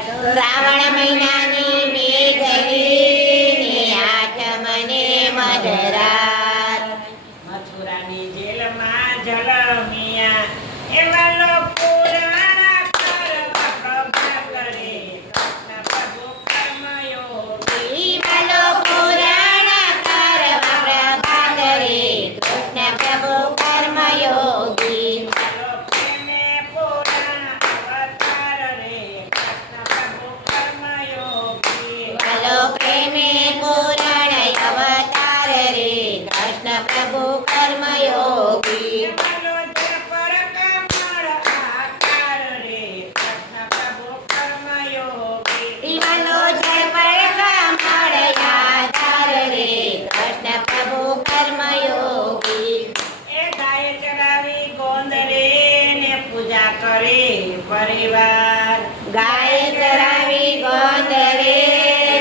શ્રાવણ મહિનાની મેઘલી ને આઠમને મધરાત મથુરાની જેલમાં જલમિયા એવા લોકો પુરાણા કરવા પ્રભા કરે કૃષ્ણ પ્રભુ કર્મયોગી વાલો પુરાણા કરવા પ્રભા કરે કૃષ્ણ પ્રભુ કર્મયોગી વાલો પ્રેમે પુરાણ અવતાર રે કૃષ્ણ પ્રભુ કર્મયોગી વાલો પ્રેમે પુરાણ અવતાર રે કૃષ્ણ પ્રભુ કર્મયોગી વાલો જળ પર કમળ આકાર રે કૃષ્ણ પ્રભુ કર્મયોગી વાલો જળ પર કમળ આધાર રે કૃષ્ણ પ્રભુ કર્મયોગી એ ગાય ચરાવી ગોંદરે ને પૂજા કરે પરિવાર ગાય ચરાવી ગોંદરે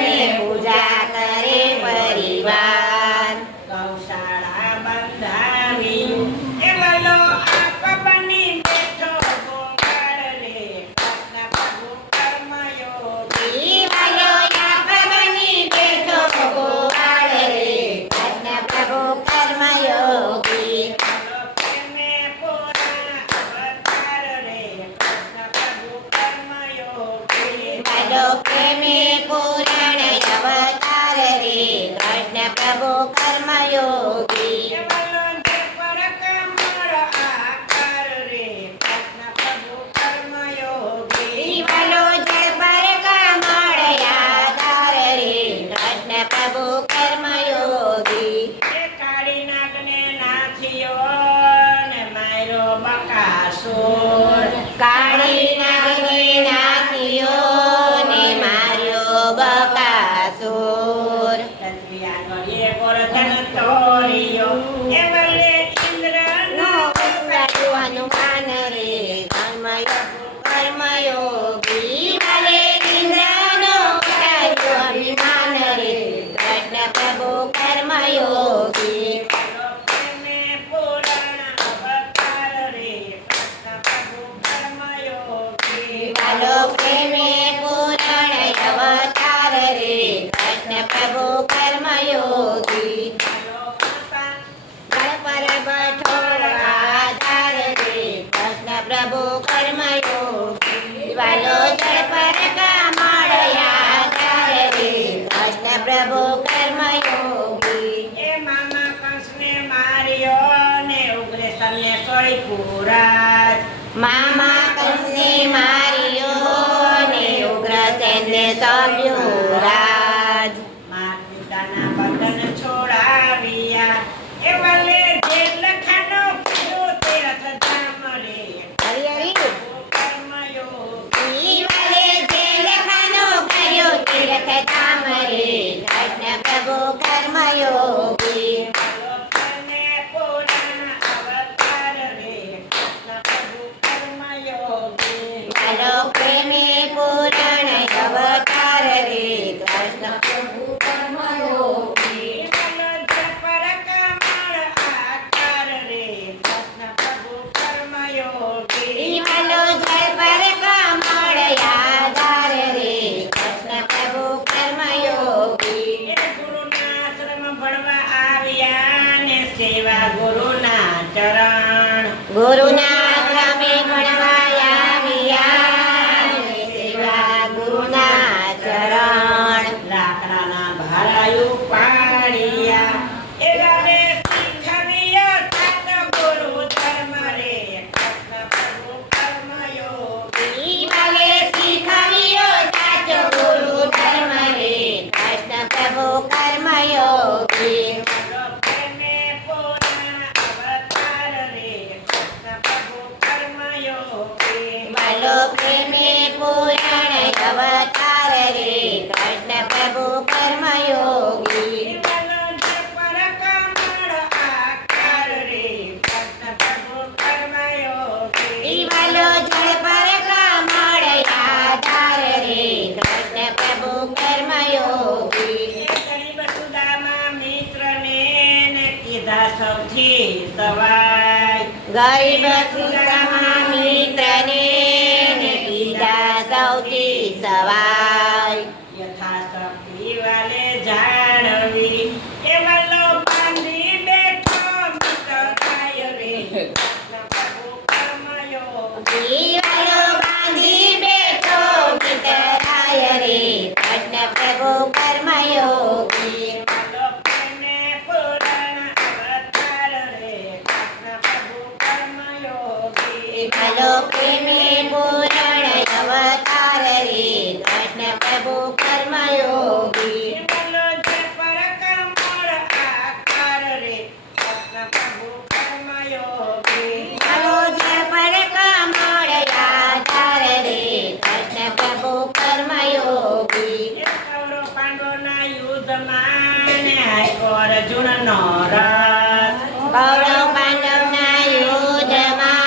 ને પૂજા કરે પરિવાર ગૌશાળા બંધાવી એ વલો આપ બની બેઠો ગોંગાળ રે કૃષ્ણ પ્રભુ કર્મયોગી વાલો યાપ બની બેઠો ગોવાળ રે કૃષ્ણ પ્રભુ કર્મયોગી વાલો પ્રેમે પુરાણ અવતાર રે કૃષ્ણ પ્રભુ કર્મયોગી વાલો પ્રેમે પુરાણ અવતાર રે કૃષ્ણ પ્રભુ કર્મયોગી એ વલો જે પર કમળ આકાર રે કૃષ્ણ પ્રભુ કર્મયોગી વાલો જળ પર કમળ આધાર રે કૃષ્ણ પ્રભુ કર્મયોગી એ કાળી નાગને નાથિયો ને માર્યો બકાસુર કાળી નાગને નાથિયો ને માર્યો બકાસુર તત્વિયા ગળે ગોરધન તોરિયો એ વલ્લે ઇન્દ્રનો કર્યું હનુમાન રે કર્મયોગી વાલે ઇન્દ્રનો કર્યું અભિમાન રે કૃષ્ણ પ્રભુ કર્મયોગી વાલો પ્રેમે પુરાણ અવતાર રે કૃષ્ણ પ્રભુ કર્મયોગી વાલો પ્રેમે પુરાણ અવતાર રે કૃષ્ણ પ્રભુ કર્મયોગી વાલો માતા જળ પર બેઠો આધાર રે કૃષ્ણ પ્રભુ કર્મયોગી વાલો જળ પર કમળ આધાર રે કૃષ્ણ પ્રભુ કર્મયોગી એ મામા કંસને માર્યો ને ઉગ્રસેનને સોળી પુરાજ મામા કંસને માર્યો ને ઉગ્રસેનને સોંપ્યું રાજ માત પિતાના બંધન છોડાવ્યા એ વલ્લે જેલખાનો કીધું તીર્થ ધામ રે હરી હરી કર્મયોગી વાલે જેલખાનો કર્યો તીર્થ ધામ રે કૃષ્ણ પ્રભુ કર્મયોગી વાલો પ્રેમે પુરાણ અવતાર રે કૃષ્ણ પ્રભુ કર્મયોગી વાલો પ્રેમે પુરાણ અવતાર રે કૃષ્ણ પ્રભુ કર્મયોગી વાલો જળ પર કમળ આકાર રે કૃષ્ણ પ્રભુ કર્મયોગી વાલો જળ પર કમળ આધાર રે કૃષ્ણ પ્રભુ કર્મયોગી એ ગુરુના આશ્રમ ભણવા આવ્યા ને સેવા ગુરુના ચરણ ગુરુના આશ્રમે ભણવા આવ્યા ને સેવા ગુરુના ચરણ લાકડાના ભારાયું પાડ્યા એ ગાને શીખવ્યો સાત ગુરુ ધર્મ રે કૃષ્ણ પ્રભુ કર્મયોગી વાલે શીખવ્યો સાચો ગુરુ ધર્મ રે કૃષ્ણ પ્રભુ કર્મયોગી વાલો પ્રેમે પુરાણ અવતાર રે કૃષ્ણ પ્રભુ કર્મયોગી વાલો પ્રેમે પુરાણ અવતાર રે કૃષ્ણ પ્રભુ કર્મયોગી વાલો જે પર કમળ આકાર રે કૃષ્ણ પ્રભુ કર્મયોગી વાલો જળ પર કમળ આધાર રે કૃષ્ણ પ્રભુ કર્મયોગી ગરીબ સુદામા મિત્રને ને કીધા સૌથી સવાય ગરીબ સુદામા મિત્રને ને કીધા જીવાલો પ્રેમી પૂરણ અવતાર રે કૃષ્ણ પ્રભુ કર્મયોગી બોલો જય પરકમળ આકાર રે કૃષ્ણ પ્રભુ કર્મયોગી જીવાલો જળ પર કમળ આધાર રે કૃષ્ણ પ્રભુ કર્મયોગી કૌરવ પાંડવોના યુદ્ધમાં ને હાયકો અર્જુનનો રથ કૌરવ પાંડવના યુદ્ધમાં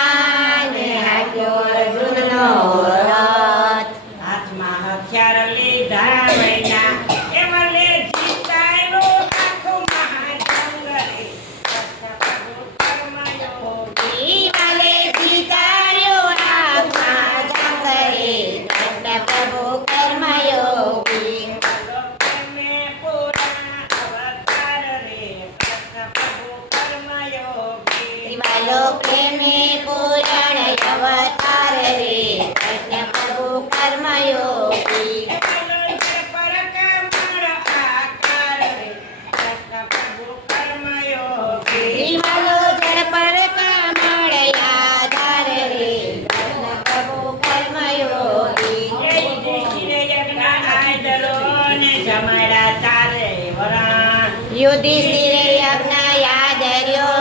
ને હાક્યો અર્જુનનો રથ હાથમાં હથિયાર લીધા વૈના એ વલે જીતાયો આખું મહાજંગ રે કૃષ્ણ પ્રભુ કર્મયોગી જીવાલે જીતાડ્યો આત્મા જંગ રે કૃષ્ણ પ્રભુ કર્મયોગી બોલો પ્રેમે પૂર્ણ અવતાર રે કૃષ્ણ પ્રભુ કર્મયોગી જીવાલો પ્રેમી પૂરણ અવતાર રે કૃષ્ણ પ્રભુ કર્મયોગી બોલો જય પરકમળ આકાર રે કૃષ્ણ પ્રભુ કર્મયોગી જીવાલો જળ પર કમળ આધાર રે કૃષ્ણ પ્રભુ કર્મયોગી એ યુધિષ્ઠિરે યજ્ઞ આદરો ને જમાડ્યા ચારે વરણ યુધિષ્ઠિરે યજ્ઞ યાદર્યો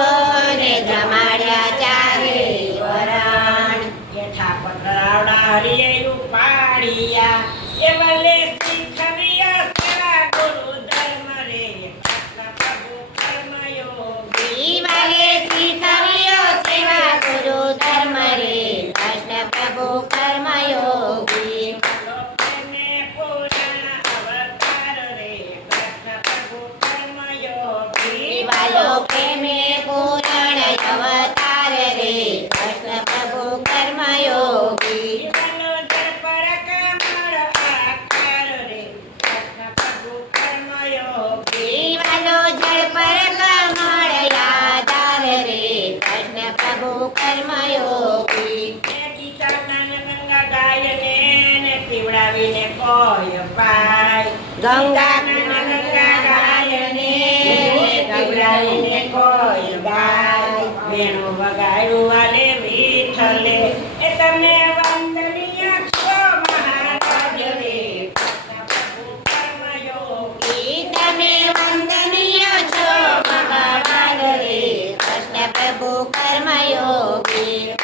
ને જમાડ્યા ચારે વરણ યથા પધરાવડા હરિયે ઉપાડ્યા એ વલે શીખવ્યા સેવા ગુરુ ધર્મ રે કૃષ્ણ પ્રભુ કર્મયોગી જીવાલે શીખવ્યો સેવા ગુરુ ધર્મ રે કૃષ્ણ પ્રભુ કર્મયોગી બોલો પ્રેમે પૂર્ણ અવતાર રે કૃષ્ણ પ્રભુ કર્મયોગી જીવાલો પ્રેમે પૂરણ અવતાર રે કૃષ્ણ પ્રભુ કર્મયોગી બોલો જય પરકમળ આકાર રે કૃષ્ણ પ્રભુ કર્મયોગી જીવાલો જળ પર કમળ આધાર રે કૃષ્ણ પ્રભુ કર્મયોગી એ ગીતા જ્ઞાન ગંગા ગાયને ને પીવડાવીને કોઈ પાય ગંગા જ્ઞાન ગંગા ગાયને ને પીવડાવીને કોઈ ગાય વેણું વગાડ્યું આલે વિઠ્ઠલે એ તમે વંદનીય છો મહારાજ રે કૃષ્ણ પ્રભુ કર્મયોગી તમે વંદનીય છો ભગવાન રે કૃષ્ણ પ્રભુ કર્મયોગી